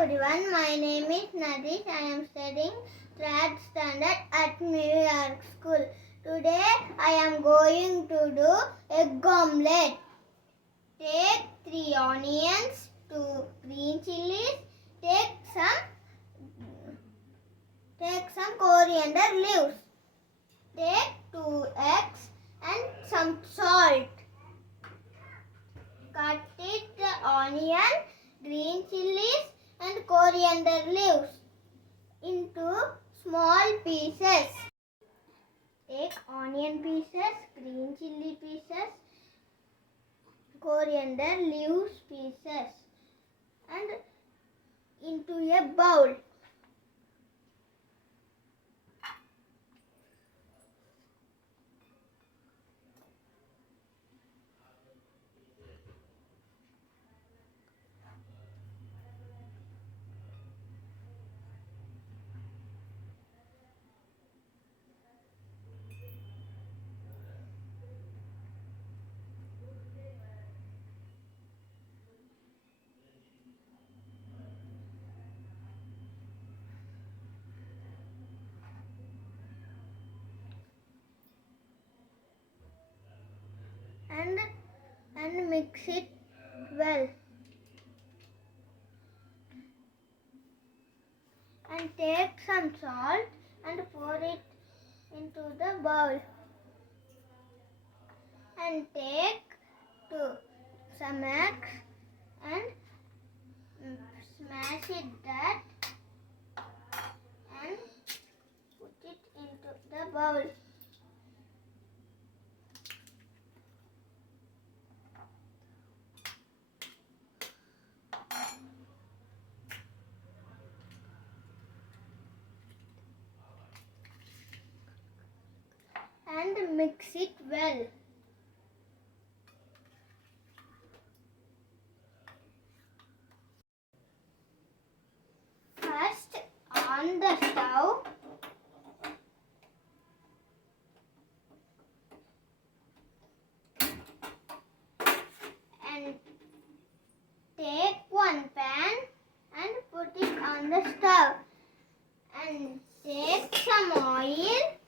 everyone, my name is Nadish. I am studying 3rd standard at New York School. Today I am going to do egg omelette. Take 3 onions, 2 green chilies, take some coriander leaves, take 2 eggs and some salt. Cut it the onion, green chilies and coriander leaves into small pieces. Take onion pieces, green chili pieces, coriander leaves pieces and into a bowl. And mix it well. And take some salt and pour it into the bowl. And take some eggs and smash it that and put it into the bowl. And mix it well. First, on the stove, and take one pan and put it on the stove and take some oil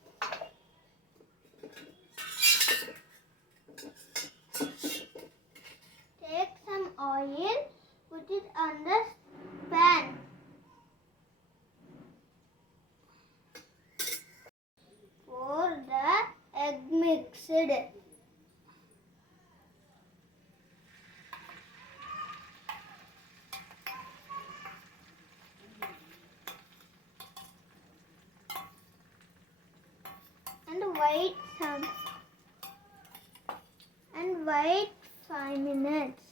put it on the pan. Pour the egg mixed. And wait 5 minutes.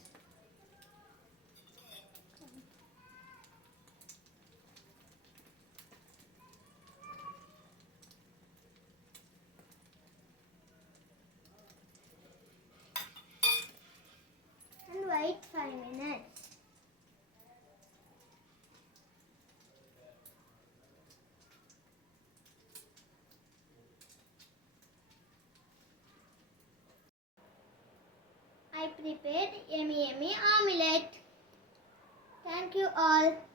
And wait 5 minutes. I prepared yummy omelette. Thank you all.